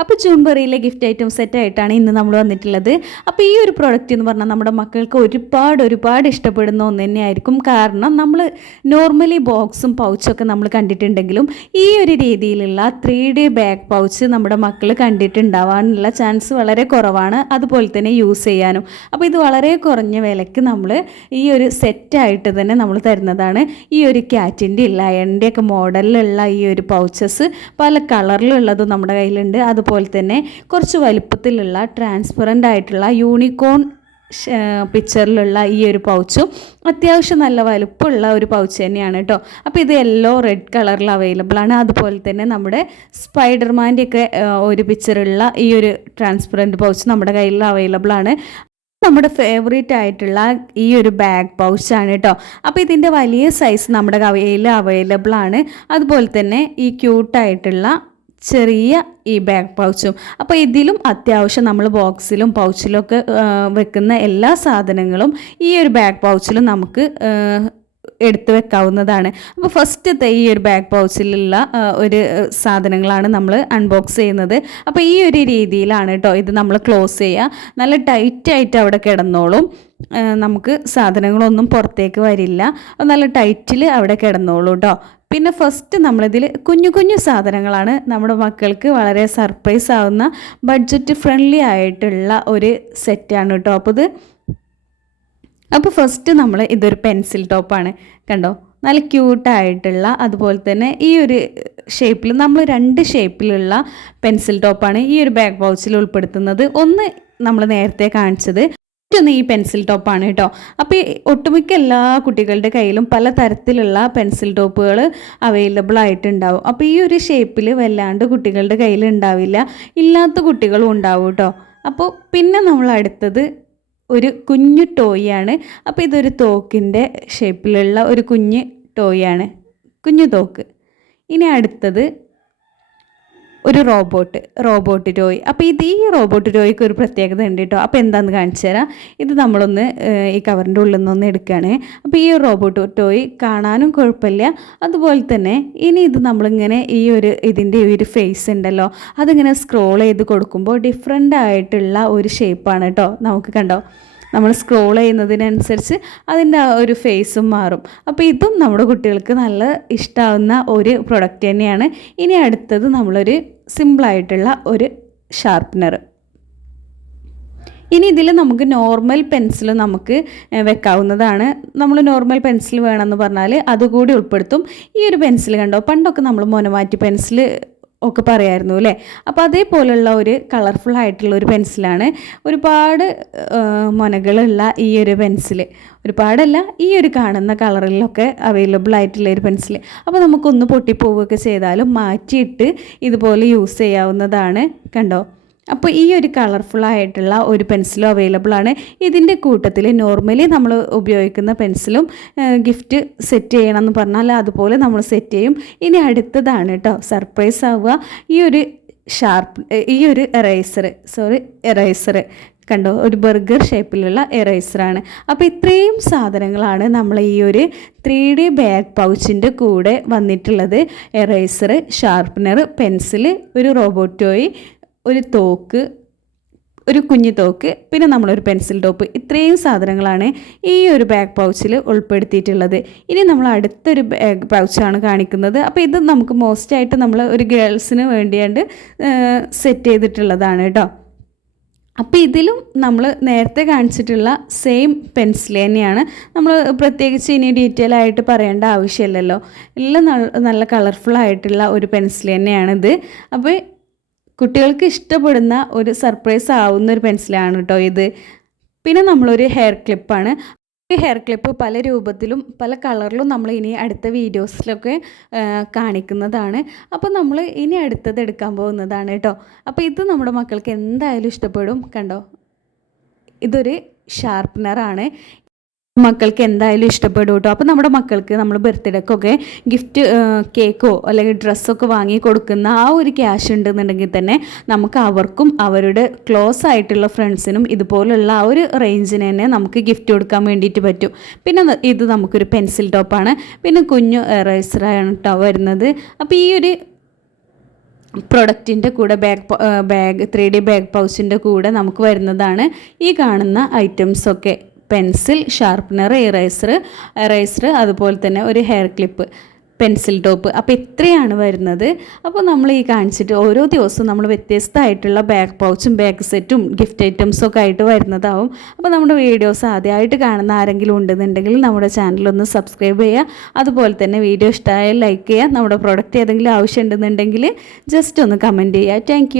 അപ്പോൾ ജൂൺബറിയിലെ gift item സെറ്റായിട്ടാണ് ഇന്ന് നമ്മൾ വന്നിട്ടുള്ളത്. അപ്പോൾ ഈ ഒരു പ്രോഡക്റ്റ് എന്ന് പറഞ്ഞാൽ നമ്മുടെ മക്കൾക്ക് ഒരുപാട് ഇഷ്ടപ്പെടുന്ന ഒന്ന് തന്നെയായിരിക്കും. കാരണം നമ്മൾ നോർമലി ബോക്സും പൗച്ചൊക്കെ നമ്മൾ കണ്ടിട്ടുണ്ടെങ്കിലും ഈ ഒരു രീതിയിലുള്ള 3D ബാഗ് പൗച്ച് നമ്മുടെ മക്കൾ കണ്ടിട്ടുണ്ടാവാനുള്ള ചാൻസ് വളരെ കുറവാണ്. അതുപോലെ തന്നെ യൂസ് ചെയ്യാനും. അപ്പോൾ ഇത് വളരെ കുറഞ്ഞ വിലയ്ക്ക് നമ്മൾ ഈ ഒരു സെറ്റായിട്ട് തന്നെ നമ്മൾ തരുന്നതാണ്. ഈ ഒരു ക്യാറ്റിൻ്റെ ലയണിൻ്റെ ഒക്കെ മോഡലിലുള്ള ഈ ഒരു പൗച്ചസ് പല കളറിലുള്ളതും നമ്മുടെ കയ്യിലുണ്ട്. അതുപോലെ തന്നെ കുറച്ച് വലുപ്പത്തിലുള്ള ട്രാൻസ്പെറൻ്റ് ആയിട്ടുള്ള യൂണിക്കോൺ പിക്ചറിലുള്ള ഈ ഒരു പൗച്ചും അത്യാവശ്യം നല്ല വലുപ്പമുള്ള ഒരു പൗച്ച് തന്നെയാണ് കേട്ടോ. അപ്പോൾ ഇത് യെല്ലോ റെഡ് കളറിൽ അവൈലബിൾ ആണ്. അതുപോലെ തന്നെ നമ്മുടെ സ്പൈഡർമാൻ്റെ ഒക്കെ ഒരു പിക്ചറുള്ള ഈ ഒരു ട്രാൻസ്പെറൻറ്റ് പൗച്ച് നമ്മുടെ കയ്യിൽ അവൈലബിൾ ആണ്. നമ്മുടെ ഫേവറേറ്റ് ആയിട്ടുള്ള ഈ ഒരു ബാഗ് പൗച്ചാണ് കേട്ടോ. അപ്പോൾ ഇതിൻ്റെ വലിയ സൈസ് നമ്മുടെ കയ്യിൽ അവൈലബിൾ ആണ്. അതുപോലെ തന്നെ ഈ ക്യൂട്ടായിട്ടുള്ള ചെറിയ ഈ ബാഗ് പൗച്ചും. അപ്പോൾ ഇതിലും അത്യാവശ്യം നമ്മൾ ബോക്സിലും പൗച്ചിലൊക്കെ വെക്കുന്ന എല്ലാ സാധനങ്ങളും ഈ ഒരു ബാഗ് പൗച്ചിലും നമുക്ക് എടുത്തു വെക്കാവുന്നതാണ്. അപ്പോൾ ഫസ്റ്റത്തെ ഈ ഒരു ബാഗ് പൗച്ചിലുള്ള ഒരു സാധനങ്ങളാണ് നമ്മൾ അൺബോക്സ് ചെയ്യുന്നത്. അപ്പോൾ ഈ ഒരു രീതിയിലാണ് കേട്ടോ ഇത് നമ്മൾ ക്ലോസ് ചെയ്യുക. നല്ല ടൈറ്റായിട്ട് അവിടെ കിടന്നോളും. നമുക്ക് സാധനങ്ങളൊന്നും പുറത്തേക്ക് വരില്ല. നല്ല ടൈറ്റിൽ അവിടെ കിടന്നോളൂ കേട്ടോ. പിന്നെ ഫസ്റ്റ് നമ്മളിതിൽ കുഞ്ഞു സാധനങ്ങളാണ് നമ്മുടെ മക്കൾക്ക് വളരെ സർപ്രൈസ് ആവുന്ന ബഡ്ജറ്റ് ഫ്രണ്ട്ലി ആയിട്ടുള്ള ഒരു സെറ്റാണ് കേട്ടോ. അപ്പോൾ ഫസ്റ്റ് നമ്മൾ ഇതൊരു പെൻസിൽ ടോപ്പാണ് കണ്ടോ. നല്ല ക്യൂട്ടായിട്ടുള്ള അതുപോലെ തന്നെ ഈ ഒരു ഷേപ്പിൽ നമ്മൾ 2 ഷേപ്പിലുള്ള പെൻസിൽ ടോപ്പാണ് ഈ ഒരു ബാഗ് പൗച്ചിൽ ഉൾപ്പെടുത്തുന്നത്. ഒന്ന് നമ്മൾ നേരത്തെ കാണിച്ചത്, മറ്റൊന്ന് ഈ പെൻസിൽ ടോപ്പാണ് കേട്ടോ. അപ്പോൾ ഒട്ടുമിക്ക എല്ലാ കുട്ടികളുടെ കയ്യിലും പല തരത്തിലുള്ള പെൻസിൽ ടോപ്പുകൾ അവൈലബിൾ ആയിട്ടുണ്ടാവും. അപ്പോൾ ഈ ഒരു ഷേപ്പിൽ വല്ലാണ്ട് കുട്ടികളുടെ കയ്യിൽ ഉണ്ടാവില്ല, ഇല്ലാത്ത കുട്ടികളും ഉണ്ടാവും കേട്ടോ. അപ്പോൾ പിന്നെ നമ്മൾ അടുത്തത് ഒരു കുഞ്ഞു ടോയാണ്. അപ്പോൾ ഇതൊരു തോക്കിൻ്റെ ഷേപ്പിലുള്ള ഒരു കുഞ്ഞു ടോയാണ്, കുഞ്ഞു തോക്ക്. ഇനി അടുത്തത് ഒരു റോബോട്ട് ടോയ്. അപ്പോൾ ഈ റോബോട്ട് ടോയ്ക്ക് ഒരു പ്രത്യേകത ഉണ്ട് കേട്ടോ. അപ്പോൾ എന്താണെന്ന് കാണിച്ചു തരാം. ഇത് നമ്മളൊന്ന് ഈ കവറിൻ്റെ ഉള്ളിൽ നിന്നൊന്ന് എടുക്കുകയാണ്. അപ്പോൾ ഈ റോബോട്ട് ടോയ് കാണാനും കുഴപ്പമില്ല. അതുപോലെ തന്നെ ഇനി ഇത് നമ്മളിങ്ങനെ ഇതിൻ്റെ ഈ ഒരു ഫേസ് ഉണ്ടല്ലോ, അതിങ്ങനെ സ്ക്രോൾ ചെയ്ത് കൊടുക്കുമ്പോൾ ഡിഫറെൻ്റ് ആയിട്ടുള്ള ഒരു ഷേപ്പാണ് കേട്ടോ. നമുക്ക് കണ്ടോ, നമ്മൾ സ്ക്രോൾ ചെയ്യുന്നതിനനുസരിച്ച് അതിൻ്റെ ആ ഒരു ഫേസും മാറും. അപ്പോൾ ഇതും നമ്മുടെ കുട്ടികൾക്ക് നല്ല ഇഷ്ടമാവുന്ന ഒരു പ്രൊഡക്റ്റ് തന്നെയാണ്. ഇനി അടുത്തത് നമ്മളൊരു സിമ്പിളായിട്ടുള്ള ഒരു ഷാർപ്പനർ. ഇനി ഇതിൽ നമുക്ക് നോർമൽ പെൻസിൽ നമുക്ക് വെക്കാവുന്നതാണ്. നമ്മൾ നോർമൽ പെൻസിൽ വേണമെന്ന് പറഞ്ഞാൽ അതുകൂടി ഉൾപ്പെടുത്തും. ഈ ഒരു പെൻസിൽ കണ്ടോ, പണ്ടൊക്കെ നമ്മൾ മൊനമാറ്റി പെൻസിൽ ഒക്കെ പറയായിരുന്നു അല്ലേ. അപ്പോൾ അതേപോലുള്ള ഒരു കളർഫുൾ ആയിട്ടുള്ള ഒരു പെൻസിലാണ്. ഒരുപാട് മൊനകളുള്ള ഈ ഒരു പെൻസിൽ, ഒരുപാടല്ല, ഈ ഒരു കാണുന്ന കളറിലൊക്കെ അവൈലബിൾ ആയിട്ടുള്ള ഒരു പെൻസിൽ. അപ്പോൾ നമുക്കൊന്ന് പൊട്ടിപ്പോവുകയൊക്കെ ചെയ്താലും മാറ്റിയിട്ട് ഇതുപോലെ യൂസ് ചെയ്യാവുന്നതാണ് കണ്ടോ. അപ്പോൾ ഈ ഒരു കളർഫുള്ളായിട്ടുള്ള ഒരു പെൻസിലും അവൈലബിൾ ആണ്. ഇതിൻ്റെ കൂട്ടത്തിൽ നോർമലി നമ്മൾ ഉപയോഗിക്കുന്ന പെൻസിലും ഗിഫ്റ്റ് സെറ്റ് ചെയ്യണമെന്ന് പറഞ്ഞാൽ അതുപോലെ നമ്മൾ സെറ്റ് ചെയ്യും. ഇനി അടുത്തതാണ് കേട്ടോ സർപ്രൈസ് ആവുക, ഈ ഒരു എറൈസർ കണ്ടോ, ഒരു ബർഗർ ഷേപ്പിലുള്ള എറൈസറാണ്. അപ്പോൾ ഇത്രയും സാധനങ്ങളാണ് നമ്മൾ ഈ ഒരു 3D ബാഗ് പൗച്ചിൻ്റെ കൂടെ വന്നിട്ടുള്ളത്. എറൈസർ, ഷാർപ്പനർ, പെൻസിൽ, ഒരു റോബോട്ട് ടോയ്, ഒരു തോക്ക്, ഒരു കുഞ്ഞു തോക്ക്, പിന്നെ നമ്മളൊരു പെൻസിൽ ടോപ്പ്. ഇത്രയും സാധനങ്ങളാണ് ഈ ഒരു ബാഗ് പൗച്ചിൽ ഉൾപ്പെടുത്തിയിട്ടുള്ളത്. ഇനി നമ്മൾ അടുത്തൊരു ബാഗ് പൗച്ചാണ് കാണിക്കുന്നത്. അപ്പോൾ ഇത് നമുക്ക് മോസ്റ്റായിട്ട് നമ്മൾ ഒരു ഗേൾസിന് വേണ്ടിയാണ്ട് സെറ്റ് ചെയ്തിട്ടുള്ളതാണ് കേട്ടോ. അപ്പോൾ ഇതിലും നമ്മൾ നേരത്തെ കാണിച്ചിട്ടുള്ള സെയിം പെൻസിൽ തന്നെയാണ്. നമ്മൾ പ്രത്യേകിച്ച് ഇനി ഡീറ്റെയിൽ ആയിട്ട് പറയേണ്ട ആവശ്യമില്ലല്ലോ. എല്ലാം നല്ല കളർഫുള്ളായിട്ടുള്ള ഒരു പെൻസിൽ തന്നെയാണിത്. അപ്പോൾ കുട്ടികൾക്ക് ഇഷ്ടപ്പെടുന്ന ഒരു സർപ്രൈസ് ആവുന്ന ഒരു പെൻസിലാണ് കേട്ടോ ഇത്. പിന്നെ നമ്മളൊരു ഹെയർ ക്ലിപ്പാണ്. ഈ ഹെയർ ക്ലിപ്പ് പല രൂപത്തിലും പല കളറിലും നമ്മൾ ഇനി അടുത്ത വീഡിയോസിലൊക്കെ കാണിക്കുന്നതാണ്. അപ്പോൾ നമ്മൾ ഇനി അടുത്തത് എടുക്കാൻ പോകുന്നതാണ് കേട്ടോ. അപ്പോൾ ഇത് നമ്മുടെ മക്കൾക്ക് എന്തായാലും ഇഷ്ടപ്പെടും കണ്ടോ. ഇതൊരു ഷാർപ്പനറാണ്. മക്കൾക്ക് എന്തായാലും ഇഷ്ടപ്പെടും കേട്ടോ. അപ്പോൾ നമ്മുടെ മക്കൾക്ക് നമ്മൾ ബർത്ത്ഡേക്കൊക്കെ ഗിഫ്റ്റ് കേക്കോ അല്ലെങ്കിൽ ഡ്രസ്സൊക്കെ വാങ്ങി കൊടുക്കുന്ന ആ ഒരു ക്യാഷ് ഉണ്ടെന്നുണ്ടെങ്കിൽ തന്നെ നമുക്ക് അവർക്കും അവരുടെ ക്ലോസ് ആയിട്ടുള്ള ഫ്രണ്ട്സിനും ഇതുപോലുള്ള ആ ഒരു റേഞ്ചിന് തന്നെ നമുക്ക് ഗിഫ്റ്റ് കൊടുക്കാൻ വേണ്ടിയിട്ട് പറ്റും. പിന്നെ ഇത് നമുക്കൊരു പെൻസിൽ ടോപ്പാണ്. പിന്നെ കുഞ്ഞു എറൈസറാണ് കേട്ടോ വരുന്നത്. അപ്പോൾ ഈ ഒരു പ്രൊഡക്റ്റിൻ്റെ കൂടെ ബാഗ് 3D ബാഗ് പൗച്ചിൻ്റെ കൂടെ നമുക്ക് വരുന്നതാണ് ഈ കാണുന്ന ഐറ്റംസൊക്കെ. പെൻസിൽ, ഷാർപ്പനർ, എറേസർ, അതുപോലെ തന്നെ ഒരു ഹെയർ ക്ലിപ്പ്, പെൻസിൽ ടോപ്പ്. അപ്പോൾ ഇത്രയാണ് വരുന്നത്. അപ്പോൾ നമ്മൾ ഈ കാണിച്ചിട്ട് ഓരോ ദിവസവും നമ്മൾ വ്യത്യസ്തമായിട്ടുള്ള ബാഗ് പൗച്ചും ബാഗ് സെറ്റും ഗിഫ്റ്റ് ഐറ്റംസും ഒക്കെ ആയിട്ട് വരുന്നതാവും. അപ്പോൾ നമ്മുടെ വീഡിയോസ് ആദ്യമായിട്ട് കാണുന്ന ആരെങ്കിലും ഉണ്ടെന്നുണ്ടെങ്കിൽ നമ്മുടെ ചാനലൊന്ന് സബ്സ്ക്രൈബ് ചെയ്യുക. അതുപോലെ തന്നെ വീഡിയോ ഇഷ്ടമായാൽ ലൈക്ക് ചെയ്യുക. നമ്മുടെ പ്രൊഡക്റ്റ് ഏതെങ്കിലും ആവശ്യമുണ്ടെന്നുണ്ടെങ്കിൽ ജസ്റ്റ് ഒന്ന് കമൻറ്റ് ചെയ്യുക. താങ്ക്